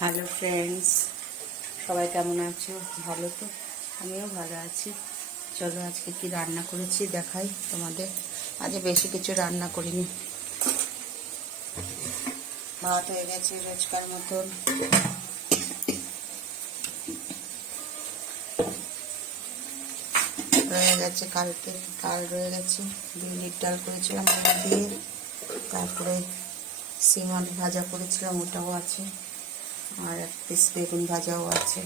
Hello friends, সবাই কেমন আছো? ভালো তো? আমিও ভালো আছি। চলো আজকে কি রান্না করেছি দেখাই তোমাদের। আজ বেশি কিছু রান্না করিনি। ভাত হয়ে গেছে রোজকার মতন। রয়ে গেছে কালকে ডাল রয়ে গেছে, বিউলির ডাল করেছিলাম আলু দিয়ে। তারপরে সিম আলু ভাজা করেছিলাম, ওটাও আছে। আর এক পিস বেগুন ভাজাও আছে।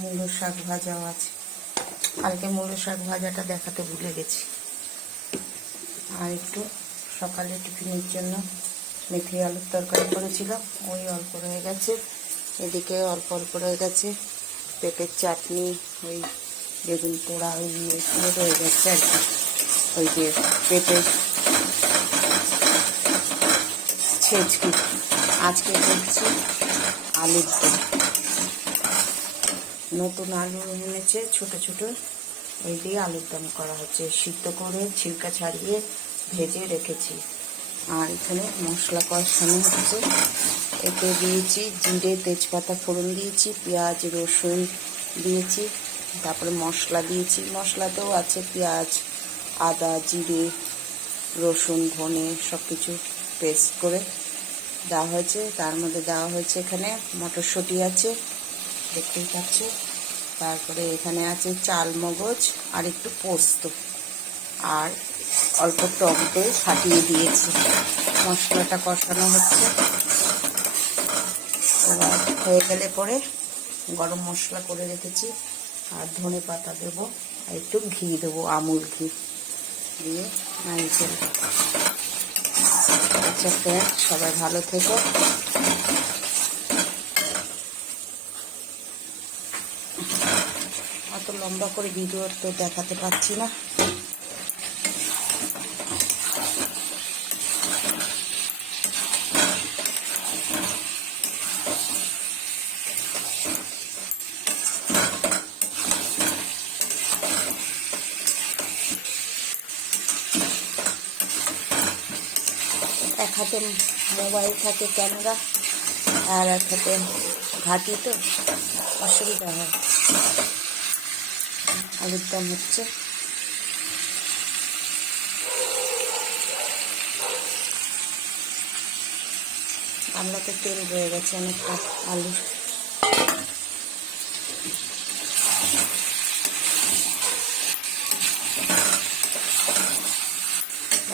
মূলো শাক ভাজাও আছে। কালকে মূলো শাক ভাজাটা দেখাতে ভুলে গেছি। আর একটু সকালে টিফিনের জন্য মেথি আলুর তরকারি করেছিলাম, ওই অল্প রয়ে গেছে। এদিকে অল্প অল্প রয়ে গেছে পেঁপের চাটনি, ওই বেগুন পোড়া, ওই রয়ে গেছে আর কি। ওই যে পেঁপে ছেঁচকি। আজকে করছি আলুর দম। নতুন আলু এনেছে ছোট ছোট, ওই দিয়ে আলুর দম করা হচ্ছে। সিদ্ধ করে ছিলকা ছাড়িয়ে ভেজে রেখেছি। আর এখানে মশলা কষানো হচ্ছে। এতে দিয়েছি জিরে, তেজপাতা ফোড়ন দিয়েছি, পেঁয়াজ রসুন দিয়েছি। তারপরে মশলা দিয়েছি, মশলাতেও আছে পেঁয়াজ, আদা, জিরে, রসুন, ধনে সব কিছু পেস্ট করে দেওয়া হয়েছে। তার মধ্যে দেওয়া হয়েছে এখানে মটরশুঁটি আছে, দেখতেই পাচ্ছি। তারপরে এখানে আছে চাল মগজ আর একটু পোস্ত, আর অল্প টক দই ফাটিয়ে দিয়েছি। মশলাটা কষানো হচ্ছে। এবার হয়ে গেলে পরে গরম মশলা করে রেখেছি, আর ধনে পাতা দেবো, আর একটু ঘি দেবো, আমুল ঘি দিয়ে নাড়িয়ে। আচ্ছা ফ্রেন্ড, সবাই ভালো থেকো। অত লম্বা করে ভিডিও তো দেখাতে পাচ্ছি না। এক হাতে মোবাইল থাকে, ক্যামেরা, আর এক হাতে ঘাঁটি, তো অসুবিধা হয়। আলুর দম হচ্ছে। গামলাতে তেল রয়ে গেছে অনেকটা আলু।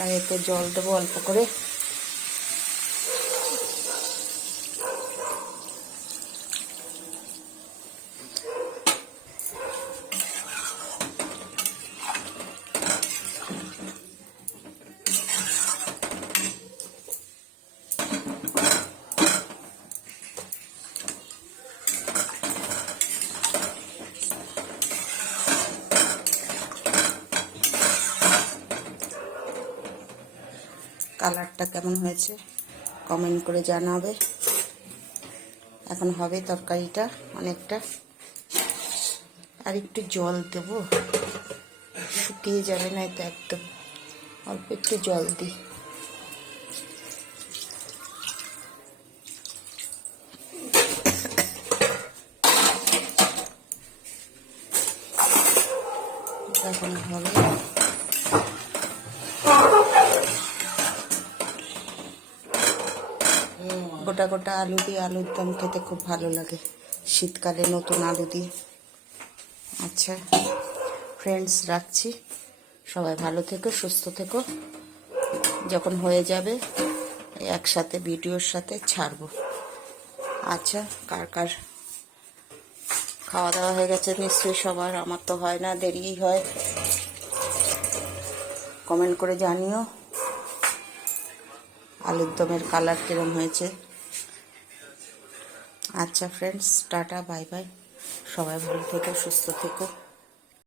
আর এতে জল দেবো অল্প করে। কালারটা কেমন হয়েছে কমেন্ট করে জানাবে। এখন হবে তরকারিটা অনেকটা। আর একটু জল দেব, শুকিয়ে যাবে না তো একদম। অল্প একটু জল দিই। এখন হবে। গোটা গোটা আলু দিয়ে আলুর দম খেতে খুব ভালো লাগে শীতকালে, নতুন আলু দিয়ে। আচ্ছা ফ্রেন্ডস, রাখছি। সবাই ভালো থেকো, সুস্থ থেকো। যখন হয়ে যাবে একসাথে ভিডিওর সাথে ছাড়বো। আচ্ছা, কার কার খাওয়া দাওয়া হয়ে গেছে নিশ্চয়ই সবার। আমার তো হয় না, দেরিই হয়। কমেন্ট করে জানিও আলুর দমের কালার কিরম হয়েছে। আচ্ছা ফ্রেন্ডস, টাটা, বাই বাই। সবাই ভালো থেকো, সুস্থ থেকো।